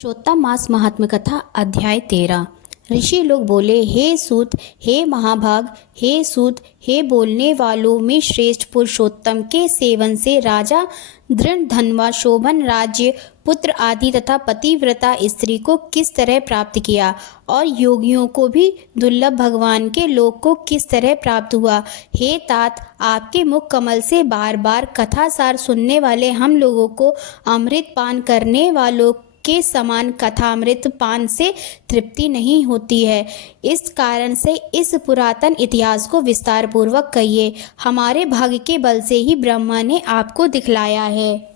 पुरुषोत्तम मास महात्म कथा अध्याय 13। ऋषि लोग बोले, हे सूत, हे महाभाग, हे सूत, हे बोलने वालों में श्रेष्ठ पुरुषोत्तम के सेवन से राजा दृढ़धनवा शोभन राज्य पुत्र आदि तथा पतिव्रता स्त्री को किस तरह प्राप्त किया और योगियों को भी दुर्लभ भगवान के लोक को किस तरह प्राप्त हुआ। हे तात, आपके मुख कमल से बार बार कथासार सुनने वाले हम लोगों को अमृत पान करने वालों के समान कथामृत पान से तृप्ति नहीं होती है। इस कारण से इस पुरातन इतिहास को विस्तार पूर्वक कहिए। हमारे भाग्य के बल से ही ब्रह्मा ने आपको दिखलाया है।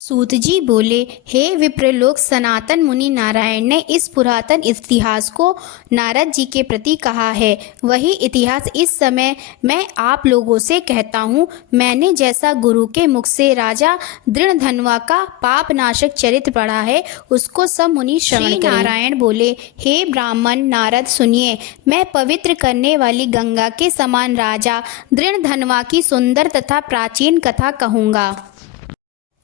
सूत जी बोले, हे विप्रलोक, सनातन मुनि नारायण ने इस पुरातन इतिहास को नारद जी के प्रति कहा है। वही इतिहास इस समय मैं आप लोगों से कहता हूँ। मैंने जैसा गुरु के मुख से राजा दृढ़धनवा का पाप नाशक चरित्र पढ़ा है, उसको सब मुनि श्रवण करें। नारायण बोले, हे ब्राह्मण नारद, सुनिए। मैं पवित्र करने वाली गंगा के समान राजा दृढ़धनवा की सुंदर तथा प्राचीन कथा कहूँगा।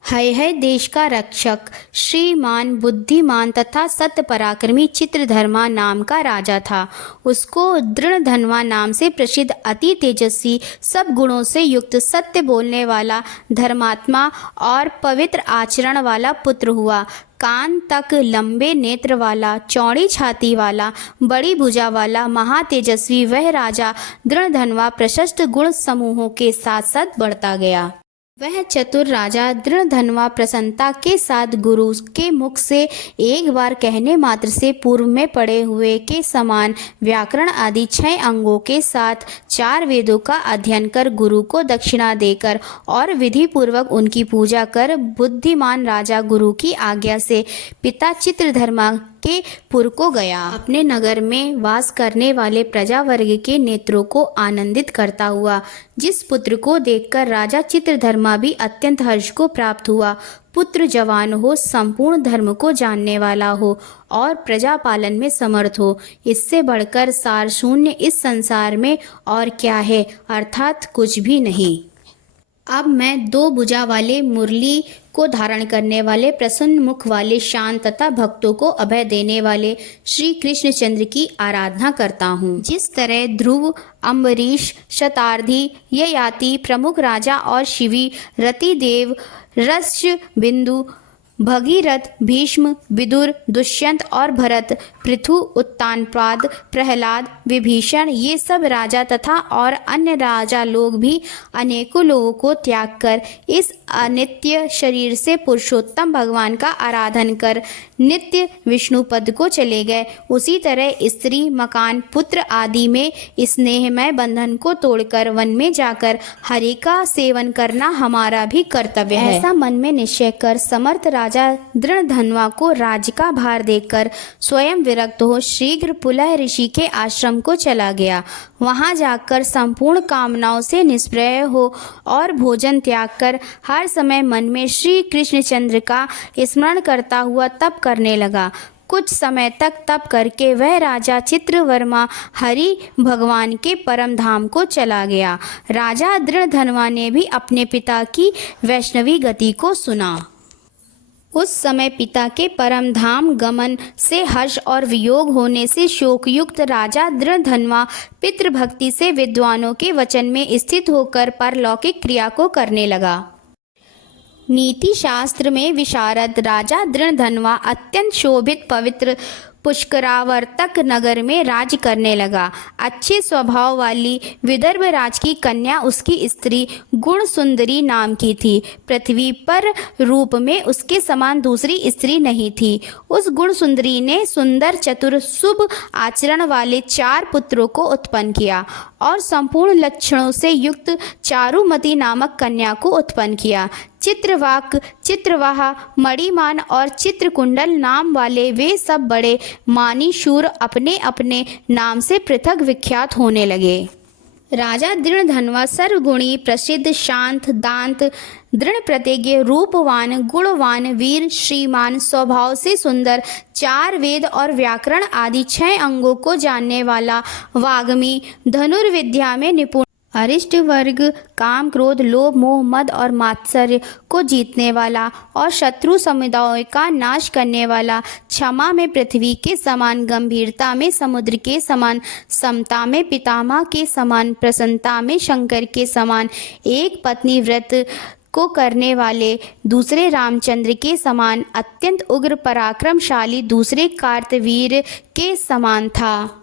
है देश का रक्षक, श्रीमान, बुद्धिमान तथा सत्य पराक्रमी चित्रधर्मा नाम का राजा था। उसको दृढ़धनवा नाम से प्रसिद्ध, अति तेजस्वी, सब गुणों से युक्त, सत्य बोलने वाला, धर्मात्मा और पवित्र आचरण वाला पुत्र हुआ। कान तक लंबे नेत्र वाला, चौड़ी छाती वाला, बड़ी भुजा वाला, महातेजस्वी वह राजा दृढ़धनवा प्रशस्त गुण समूहों के साथ साथ बढ़ता गया। वह चतुर राजा दृढ़धनवा प्रसन्नता के साथ गुरु के मुख से एक बार कहने मात्र से पूर्व में पढ़े हुए के समान व्याकरण आदि 6 अंगों के साथ 4 वेदों का अध्ययन कर, गुरु को दक्षिणा देकर और विधि पूर्वक उनकी पूजा कर, बुद्धिमान राजा गुरु की आज्ञा से पिता चित्रधर्मा के पुर को गया। अपने नगर में वास करने वाले प्रजा वर्ग के नेत्रों को आनंदित करता हुआ, जिस पुत्र को देखकर राजा चित्रधर्मा भी अत्यंत हर्ष को प्राप्त हुआ। पुत्र जवान हो, संपूर्ण धर्म को जानने वाला हो और प्रजा पालन में समर्थ हो, इससे बढ़कर सार शून्य इस संसार में और क्या है, अर्थात कुछ भी नहीं। अब मैं 2 भुजा वाले, मुरली को धारण करने वाले, प्रसन्न मुख वाले, शांत तथा भक्तों को अभय देने वाले श्री कृष्णचंद्र की आराधना करता हूँ। जिस तरह ध्रुव, अम्बरीश, शतार्थी, ययाति, प्रमुख राजा और शिवी, रतिदेव, रस्य बिंदु, भगीरथ, भीष्म, विदुर, दुष्यंत और भरत, पृथु, उत्तानपाद, प्रहलाद, विभीषण, ये सब राजा तथा और अन्य राजा लोग भी अनेकों लोगों को त्याग कर इस अनित्य शरीर से पुरुषोत्तम भगवान का आराधन कर नित्य विष्णु पद को चले गए। उसी तरह स्त्री, मकान, पुत्र आदि में स्नेहमय बंधन को तोड़कर वन में जाकर हरि का सेवन करना हमारा भी कर्तव्य है। ऐसा मन में निश्चय कर समर्थ राजा दृढ़धनवा को राज्य का भार देकर स्वयं विरक्त हो शीघ्र पुलह ऋषि के आश्रम को चला गया। वहां जाकर संपूर्ण कामनाओं से निष्प्रय हो और भोजन त्याग कर हर समय मन में श्री कृष्णचंद्र का स्मरण करता हुआ तप करने लगा। कुछ समय तक तप करके वह राजा चित्रवर्मा हरि भगवान के परम धाम को चला गया। राजा दृढ़धनवा ने भी अपने पिता की वैष्णवी गति को सुना। उस समय पिता के परम धाम गमन से हर्ष और वियोग होने से शोकयुक्त राजा दृढ़धनवा पितृभक्ति से विद्वानों के वचन में स्थित होकर परलौकिक क्रिया को करने लगा। नीति शास्त्र में विशारद राजा दृढ़धनवा अत्यंत शोभित पवित्र पुष्करावर्तक नगर में राज करने लगा। अच्छे स्वभाव वाली विदर्भ राज की कन्या उसकी स्त्री गुण सुंदरी नाम की थी। पृथ्वी पर रूप में उसके समान दूसरी स्त्री नहीं थी। उस गुण सुंदरी ने सुंदर, चतुर, शुभ आचरण वाले 4 पुत्रों को उत्पन्न किया और संपूर्ण लक्षणों से युक्त चारुमती नामक कन्या को उत्पन्न किया। चित्रवाक, चित्रवाह, मणिमान और चित्रकुंडल नाम वाले वे सब बड़े मानी शूर अपने अपने नाम से पृथक विख्यात होने लगे। राजा दृढ़धनवा सर्वगुणी, प्रसिद्ध, शांत, दांत, दृढ़ प्रतिज्ञ, रूपवान, गुणवान, वीर, श्रीमान, स्वभाव से सुंदर, 4 वेद और व्याकरण आदि 6 अंगों को जानने वाला, वाग्मी, धनुर्विद्या में निपुण, अरिष्ट वर्ग काम क्रोध लोभ मोह मद और मात्सर्य को जीतने वाला और शत्रु समुदायों का नाश करने वाला, क्षमा में पृथ्वी के समान, गंभीरता में समुद्र के समान, समता में पितामह के समान, प्रसन्नता में शंकर के समान, एक पत्नी व्रत को करने वाले, दूसरे रामचंद्र के समान, अत्यंत उग्र पराक्रमशाली, दूसरे कार्तवीर के समान था।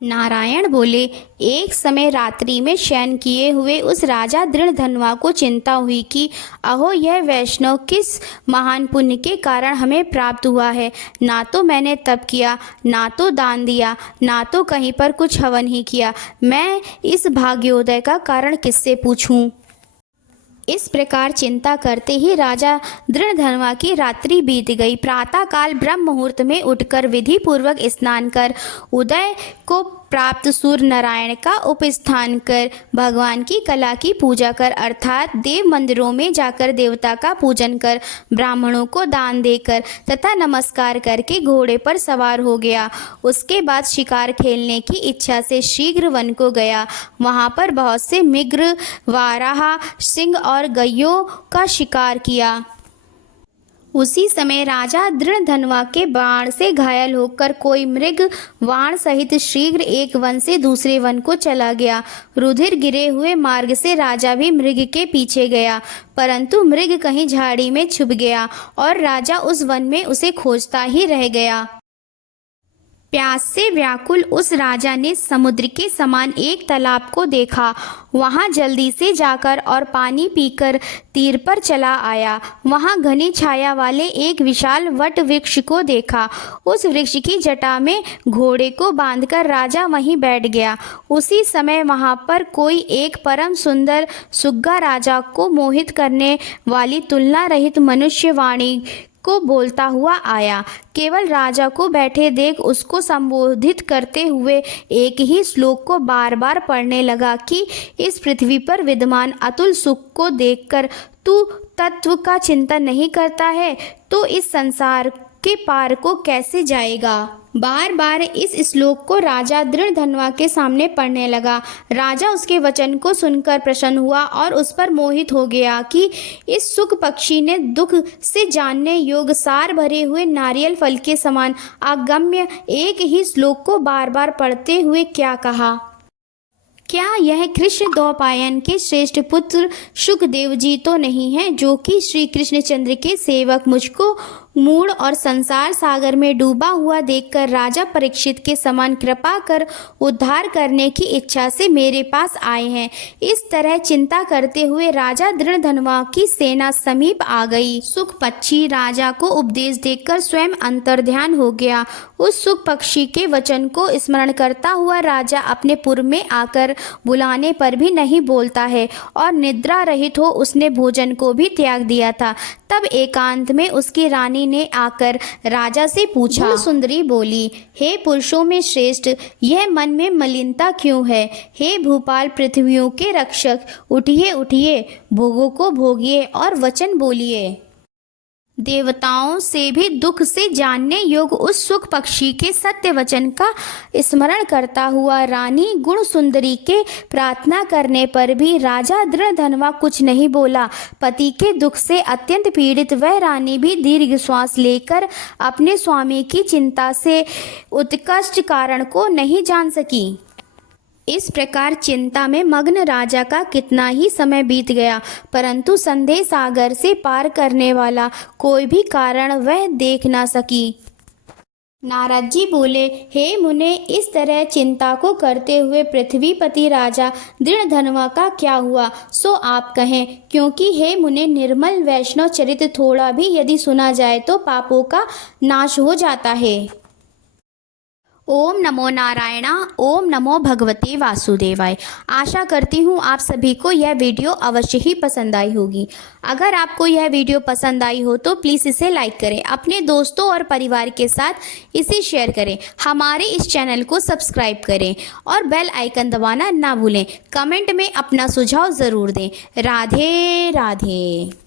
नारायण बोले, एक समय रात्रि में शयन किए हुए उस राजा दृढ़धनवा को चिंता हुई कि अहो, यह वैष्णव किस महान पुण्य के कारण हमें प्राप्त हुआ है। ना तो मैंने तप किया, ना तो दान दिया, ना तो कहीं पर कुछ हवन ही किया। मैं इस भाग्योदय का कारण किससे पूछूं? इस प्रकार चिंता करते ही राजा दृढ़धनवा की रात्रि बीत गई। प्रातःकाल ब्रह्म मुहूर्त में उठकर विधि पूर्वक स्नान कर, उदय को प्राप्त सूर्य नारायण का उपस्थान कर, भगवान की कला की पूजा कर, अर्थात देव मंदिरों में जाकर देवता का पूजन कर, ब्राह्मणों को दान देकर तथा नमस्कार करके घोड़े पर सवार हो गया। उसके बाद शिकार खेलने की इच्छा से शीघ्र वन को गया। वहाँ पर बहुत से मृग, वाराह, सिंह और गैयों का शिकार किया। उसी समय राजा दृढ़धनवा के बाण से घायल होकर कोई मृग बाण सहित शीघ्र एक वन से दूसरे वन को चला गया। रुधिर गिरे हुए मार्ग से राजा भी मृग के पीछे गया, परंतु मृग कहीं झाड़ी में छुप गया और राजा उस वन में उसे खोजता ही रह गया। प्यास से व्याकुल उस राजा ने समुद्र के समान एक तालाब को देखा। वहां जल्दी से जाकर और पानी पीकर तीर पर चला आया। वहां घनी छाया वाले एक विशाल वट वृक्ष को देखा। उस वृक्ष की जटा में घोड़े को बांधकर राजा वहीं बैठ गया। उसी समय वहां पर कोई एक परम सुंदर सुग्गा राजा को मोहित करने वाली तुलना रहित मनुष्यवाणी को बोलता हुआ आया। केवल राजा को बैठे देख उसको संबोधित करते हुए एक ही श्लोक को बार बार पढ़ने लगा कि इस पृथ्वी पर विद्यमान अतुल सुख को देखकर तू तत्व का चिंतन नहीं करता है तो इस संसार के पार को कैसे जाएगा। बार बार इस श्लोक को राजा दृढ़धनवा के सामने पढ़ने लगा। राजा उसके वचन को सुनकर प्रसन्न हुआ और उस पर मोहित हो गया कि इस सुख पक्षी ने दुख से जानने योग्य सार भरे हुए नारियल फल के समान अगम्य एक ही श्लोक को बार बार पढ़ते हुए क्या कहा। क्या यह कृष्ण द्वैपायन के श्रेष्ठ पुत्र शुकदेव जी तो नहीं हैं, जो कि श्री कृष्णचंद्र के सेवक मुझको मूढ़ और संसार सागर में डूबा हुआ देखकर राजा परीक्षित के समान कृपा कर उद्धार करने की इच्छा से मेरे पास आए हैं। इस तरह चिंता करते हुए राजा दृढ़धनवा की सेना समीप आ गई। सुख पक्षी राजा को उपदेश देकर स्वयं अंतर्ध्यान हो गया। उस सुख पक्षी के वचन को स्मरण करता हुआ राजा अपने पुर में आकर बुलाने पर भी नहीं बोलता है और निद्रा रहित हो उसने भोजन को भी त्याग दिया था। तब एकांत में उसकी रानी ने आकर राजा से पूछा। सुंदरी बोली, हे पुरुषों में श्रेष्ठ, यह मन में मलिनता क्यों है। हे भूपाल पृथ्वियों के रक्षक, उठिए उठिए, भोगों को भोगिए और वचन बोलिए। देवताओं से भी दुख से जानने योग्य उस सुख पक्षी के सत्य वचन का स्मरण करता हुआ रानी गुण सुंदरी के प्रार्थना करने पर भी राजा दृढ़धनवा कुछ नहीं बोला। पति के दुख से अत्यंत पीड़ित वह रानी भी दीर्घ श्वास लेकर अपने स्वामी की चिंता से उत्कष्ट कारण को नहीं जान सकी। इस प्रकार चिंता में मग्न राजा का कितना ही समय बीत गया, परंतु संदेह सागर से पार करने वाला कोई भी कारण वह देख ना सकी। नारद जी बोले, हे मुने, इस तरह चिंता को करते हुए पृथ्वीपति राजा दृढ़धनवा का क्या हुआ सो आप कहें, क्योंकि हे मुने, निर्मल वैष्णव चरित्र थोड़ा भी यदि सुना जाए तो पापों का नाश हो जाता है। ओम नमो नारायणा, ओम नमो भगवते वासुदेवाय। आशा करती हूँ आप सभी को यह वीडियो अवश्य ही पसंद आई होगी। अगर आपको यह वीडियो पसंद आई हो तो प्लीज़ इसे लाइक करें, अपने दोस्तों और परिवार के साथ इसे शेयर करें, हमारे इस चैनल को सब्सक्राइब करें और बेल आइकन दबाना ना भूलें। कमेंट में अपना सुझाव ज़रूर दें। राधे राधे।